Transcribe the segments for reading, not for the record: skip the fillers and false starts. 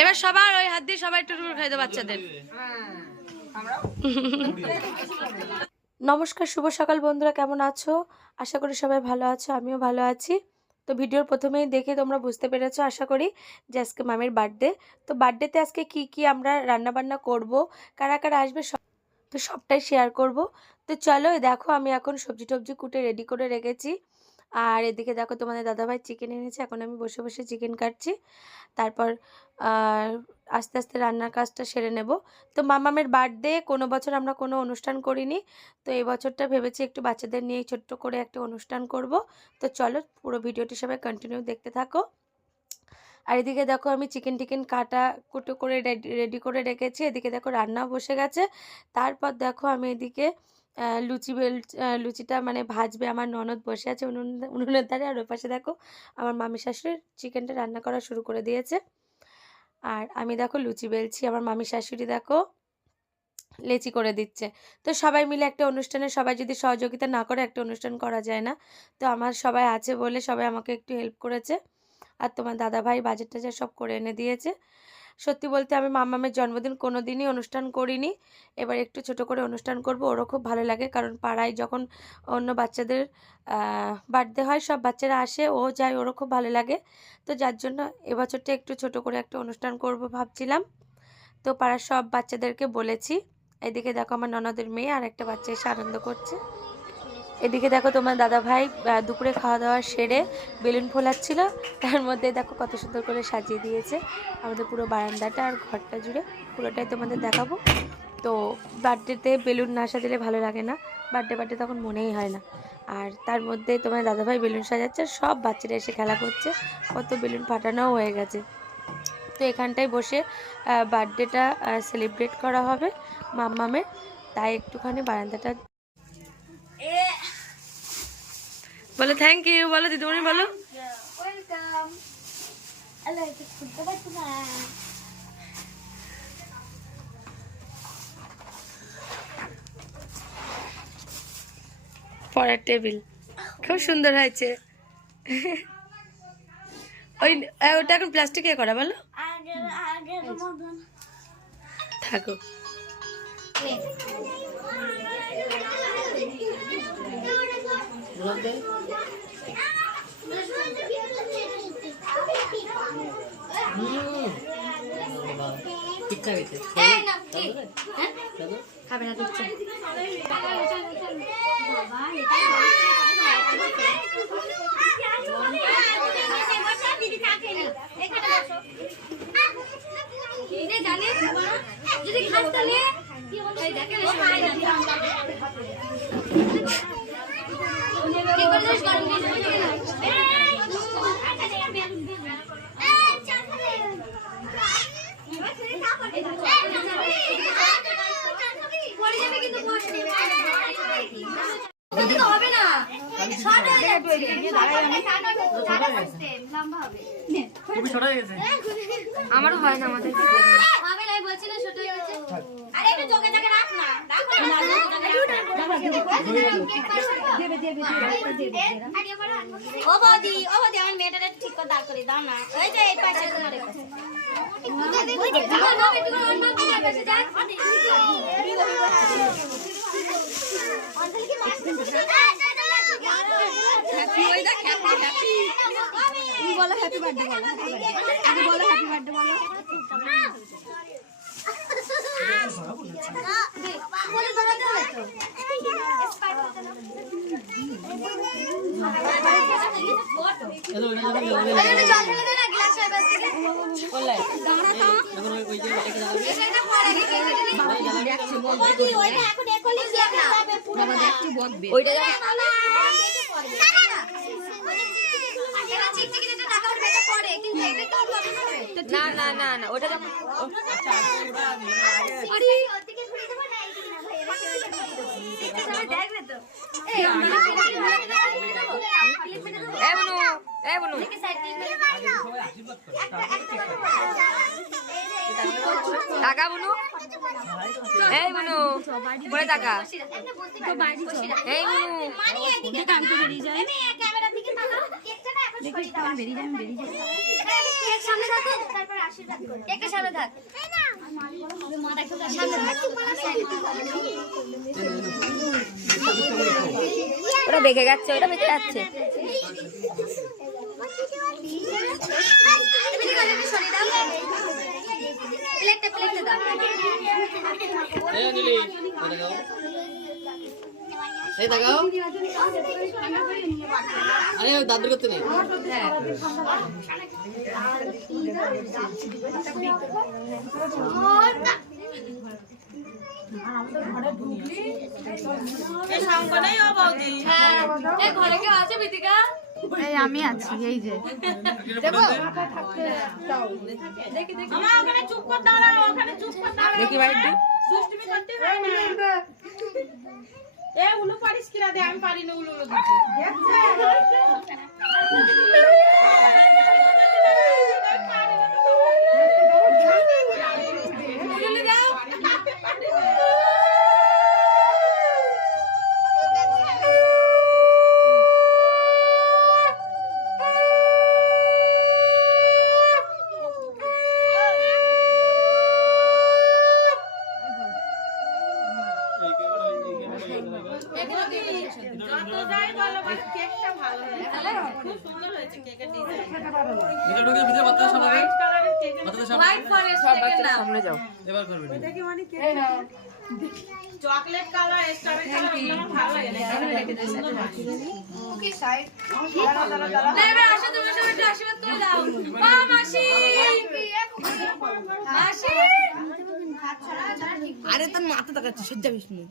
এবার সবার ওই হাত দিয়ে সবাই একটু খাই দাও বাচ্চাদের। নমস্কার, শুভ সকাল বন্ধুরা, কেমন আছো? আশা করি সবাই ভালো আছো, আমিও ভালো আছি। তো ভিডিওর প্রথমেই দেখে তোমরা বুঝতে পেরেছো আশা করি যে আজকে মামির বার্থডে। তো বার্থডেতে আজকে কি আমরা রান্না বান্না করব, কারা কারা আসবে তো সবটাই শেয়ার করব। তো চলো, দেখো আমি এখন সবজি টবজি কুটে রেডি করে রেখেছি। আর এদিকে দেখো তোমাদের দাদাভাই চিকেন এনেছে, এখন আমি বসে বসে চিকেন কাটছি। তারপর আস্তে আস্তে রান্নার কাজটা সেরে নেব। তো মামামের বার্থডে কোনো বছর আমরা কোনো অনুষ্ঠান করিনি, তো এই বছরটা ভেবেছি একটু বাচ্চাদের নিয়ে ছোট্ট করে একটা অনুষ্ঠান করব। তো চলো পুরো ভিডিওটি সবাই কন্টিনিউ দেখতে থাকো। আর এদিকে দেখো আমি চিকেন টিকেন কাটা কুটো করে রেডি করে রেখেছি। এদিকে দেখো রান্নাও বসে গেছে। তারপর দেখো আমি এদিকে লুচিটা মানে ভাজবে আমার ননদ বসে আছে উনুনের ধারে। আর ওই পাশে দেখো আমার মামি শাশুড়ির চিকেনটা রান্না করা শুরু করে দিয়েছে। আর আমি দেখো লুচি বেলছি, আমার মামি শাশুড়ি দেখো লেচি করে দিচ্ছে। তো সবাই মিলে একটা অনুষ্ঠানে সবাই যদি সহযোগিতা না করে একটা অনুষ্ঠান করা যায় না। তো আমার সবাই আছে বলে সবাই আমাকে একটু হেল্প করেছে। আর তোমার দাদাভাই বাজার টাজার সব করে এনে দিয়েছে। সত্যি বলতে আমি মামামের জন্মদিন কোনো দিনই অনুষ্ঠান করিনি, এবার একটু ছোট করে অনুষ্ঠান করব। ওরও খুব ভালো লাগে, কারণ পাড়ায় যখন অন্য বাচ্চাদের বার্থডে হয় সব বাচ্চারা আসে, ও যায়, ওরও খুব ভালো লাগে। তো যার জন্য এবছরটা একটু ছোট করে একটা অনুষ্ঠান করব ভাবছিলাম। তো পাড়ার সব বাচ্চাদেরকে বলেছি। এদিকে দেখো আমার ননদের মেয়ে আর একটা বাচ্চা এসে আনন্দ করছে। এদিকে দেখো তোমার দাদাভাই দুপুরে খাওয়া দাওয়া সেরে বেলুন ফোলাচ্ছিল, তার মধ্যে দেখো কত সুন্দর করে সাজিয়ে দিয়েছে আমাদের পুরো বারান্দাটা আর ঘরটা জুড়ে। পুরোটাই তোমাদের দেখাবো। তো বার্থডেতে বেলুন না সাজালে ভালো লাগে না, বার্থডে তখন মনেই হয় না। আর তার মধ্যে তোমার দাদাভাই বেলুন সাজাচ্ছে, সব বাচ্চারা এসে খেলা করছে, কত বেলুন ফাটানোও হয়ে গেছে। তো এখানটায় বসে বার্থডেটা সেলিব্রেট করা হবে মাম্মামের, তাই একটুখানি বারান্দাটা বলো থ্যাংক ইউ, বলো দিদিমণি বলো ওয়েলকাম। আলো এটা খুলতে পারছো না। পড়ার টেবিল খুব সুন্দর হয়েছে। ওই ওটা এখন প্লাস্টিকে করা, বলো থাকো। খাবে না দিচ্ছে যদি খাস তাহলে হবে না, আমারও হয় না, আমাদের হবে না বলছিল ছোট হয়ে গেছে। আরে একটু জোগে জোগে রাখ না, ও বৌদি আমার মেয়েটারে ঠিক করে দাঁড় করে দাও না, ওই যে এই পাশে তোমার কাছে বলো হ্যাপি বার্থডে, বলো হ্যাপি বার্থডে বলো। না না না না ওটা যখন দেখবে তো টাকা বুনু, এই বুনু পরে টাকা, এই বুনু কেক সামনে থাকো, তারপর আশীর্বাদ করো। কেকটা সামনে থাক। সামনে থাক। ওটা বেঁকে যাচ্ছে, ওটা বেঁকে যাচ্ছে। প্লেটটা দাও। এই দেখাও। আরে দাদুর করতে নেই। ঘরে কেউ আছে বিতিকা? এই আমি আছি, এই যে দেখি ভাই একটু সামনে যাও। এবার করবে চকলেট কালার স্ট্রবেরি কালার ভালো লাগে না কি সাইড? এবার আসো, তুমি সবাই একটু আশীর্বাদ করে দাও। মা মাসি, মাসি। আরে তোর মাথা দেখাচ্ছে, সজ্জা বিষ্ণু।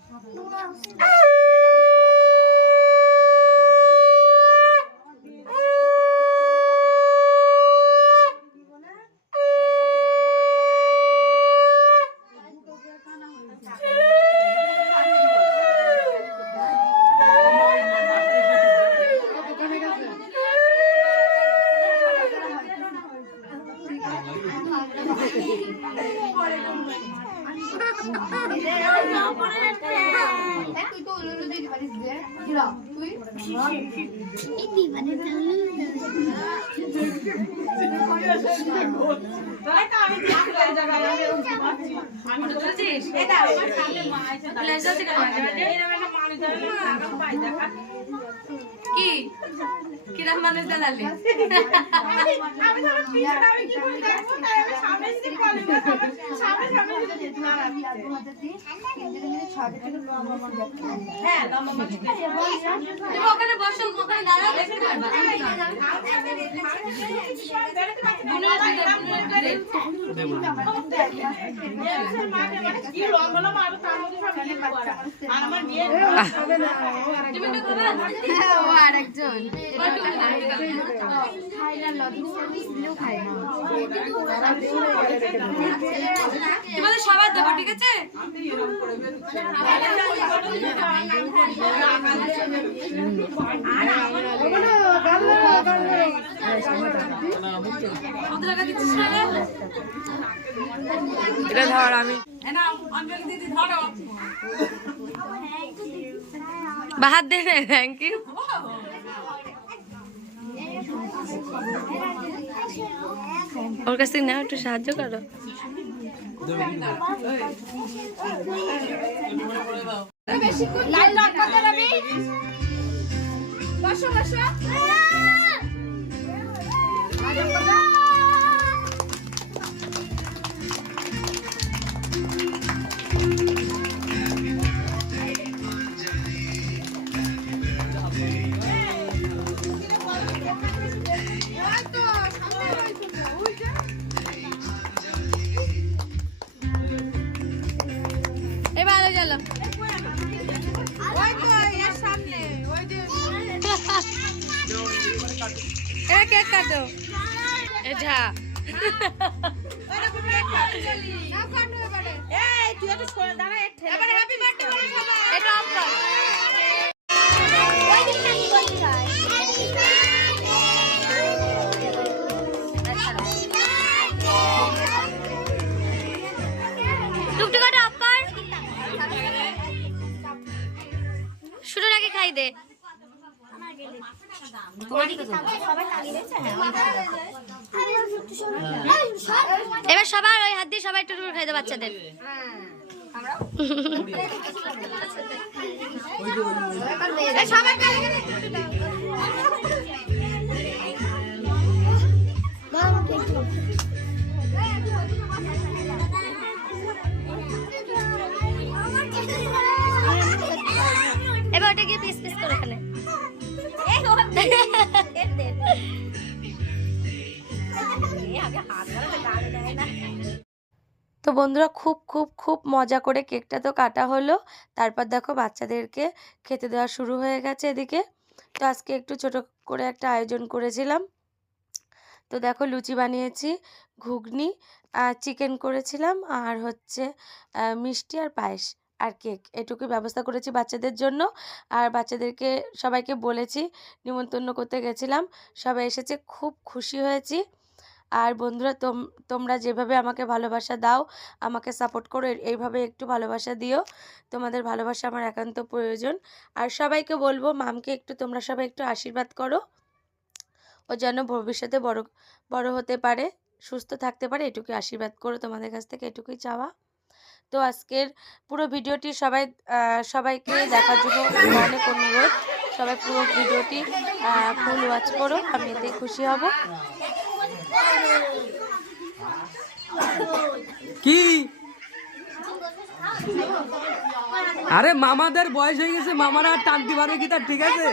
তুই তো উলুলু দিতে পারিস যে হিরা তুই ইতি মানে উলুলু তাই তো আমি দেখো এই জায়গায় আমি বলছিস এটা আমার সামনে মা আছে প্লেস আছে কেন এরকম একটা মানুষ ধরে আগম পাই দেখা কি কিরম মানুষ দাঁড়ালে? আমি তো পিছনে আমি কি করে দেখবো তাই আমি সামনে দিকে বলি সামনে দিকে না হ্যাঁ লম্বা তুমি ওখানে বসো, ওখানে দাঁড়াও, দেখতে পারবা। কি লম্বা লম্বা আরো তার মধ্যে সব নিয়ে করা আর আমার নিয়ে তুমি তো খাবা? ও আরেকজন তোমাদের সবার দেবো, ঠিক আছে? কত টাকা দিচ্ছিস না রে? এটা ধর আমি বাহার দে না, থ্যাংক ইউ। ওর কাছ থেকে নাও, একটু সাহায্য করো। লাইন লক করতে রবি বসো বসো এবার আলো জ্বালো। এবার কেক কাটো। এটা এটা অফ কর। টুকটুকাটা অফ কর। শুরুর আগে খাই দে। এবার সবার ওই হাত দিয়ে সবাই একটু করে খাইতে বাচ্চাদের। এবার ওটা গিয়ে পিস পিস করে এখানে। তো বন্ধুরা খুব খুব খুব মজা করে কেকটা তো কাটা হলো, তারপর দেখো বাচ্চাদেরকে খেতে দেওয়া শুরু হয়ে গেছে এদিকে। তো আজকে একটু ছোট করে একটা আয়োজন করেছিলাম। তো দেখো লুচি বানিয়েছি, ঘুগনি, চিকেন করেছিলাম, আর হচ্ছে মিষ্টি আর পায়েস আর কেক, এটুকুই ব্যবস্থা করেছি বাচ্চাদের জন্য। আর বাচ্চাদেরকে সবাইকে বলেছি, নিমন্ত্রণ করতে গেছিলাম, সবাই এসেছে, খুব খুশি হয়েছি। আর বন্ধুরা তোমরা যেভাবে আমাকে ভালোবাসা দাও, আমাকে সাপোর্ট করো, এইভাবে একটু ভালোবাসা দিও, তোমাদের ভালোবাসা আমার একান্ত প্রয়োজন। আর সবাইকে বলবো মামকে একটু তোমরা সবাই একটু আশীর্বাদ করো, ও যেন ভবিষ্যতে বড় বড় হতে পারে, সুস্থ থাকতে পারে, এটুকুই আশীর্বাদ করো তোমাদের কাছ থেকে, এটুকুই চাওয়া। তো আজকের পুরো ভিডিওটি সবাইকে দেখার জন্য অনেক অনুরোধ, সবাই পুরো ভিডিওটি ফুল ওয়াচ করো, আমি এতেই খুশি হব। কি আরে মামাদের বয়স হয়ে গেছে, মামারা আর টানতে পারবে কি? তার ঠিক আছে,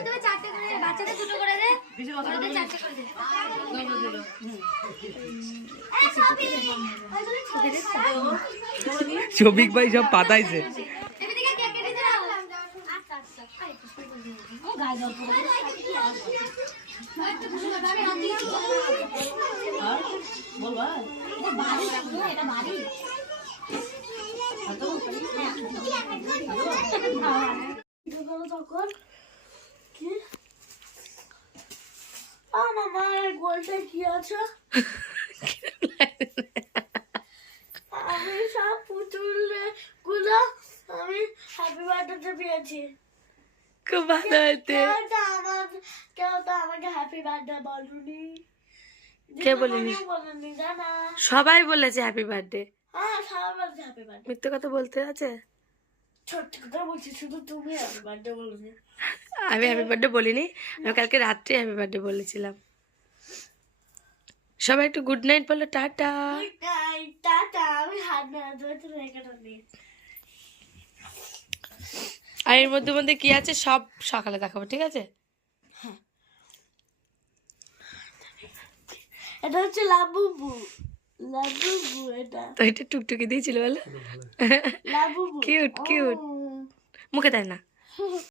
বাচ্চাদের দুটো করে দে, ওদের চারটে করে দে। শফিক ভাই সব পাতাইছে। এদিকে কেক কেটে দাও। আচ্ছা আচ্ছা। ও গায়ে দাও পুরো। এটা বাড়ি। তখন কি আমার গোলটা কি আছে? আমি সব পুতুল গুলো আমি হ্যাপি বার্থডে পেয়েছি। খুব ভালো হয়েছে। কেউ তো আমাকে হ্যাপি বার্থডে বলুনি। কে বলিনি? বলেনি জানা। সবাই বলেছে হ্যাপি বার্থডে। হ্যাঁ সবাই বলছে হ্যাপি বার্থডে। মিথ্যে কথা বলতে আছে? ছোট্ট কথা বলছি, শুধু তুমি হ্যাপি বার্থডে বলনি। আমি হ্যাপি বার্থডে বলিনি, আমি কালকে রাত্রে হ্যাপি বার্থডে বলেছিলাম। সবাই একটু গুড নাইট বলো, টাটা। টাটা। আমি হাত না ধরতে রেখে দিই। আর এর মধ্যে মধ্যে কি আছে সব সকালে দেখাবো, ঠিক আছে? এটা হচ্ছে লাবুবু। লাবুবু এটা। তো এটা টুকটুকি দিয়েছিল বলো, লাবুবু। কিউট কিউট, মুখে দেয় না।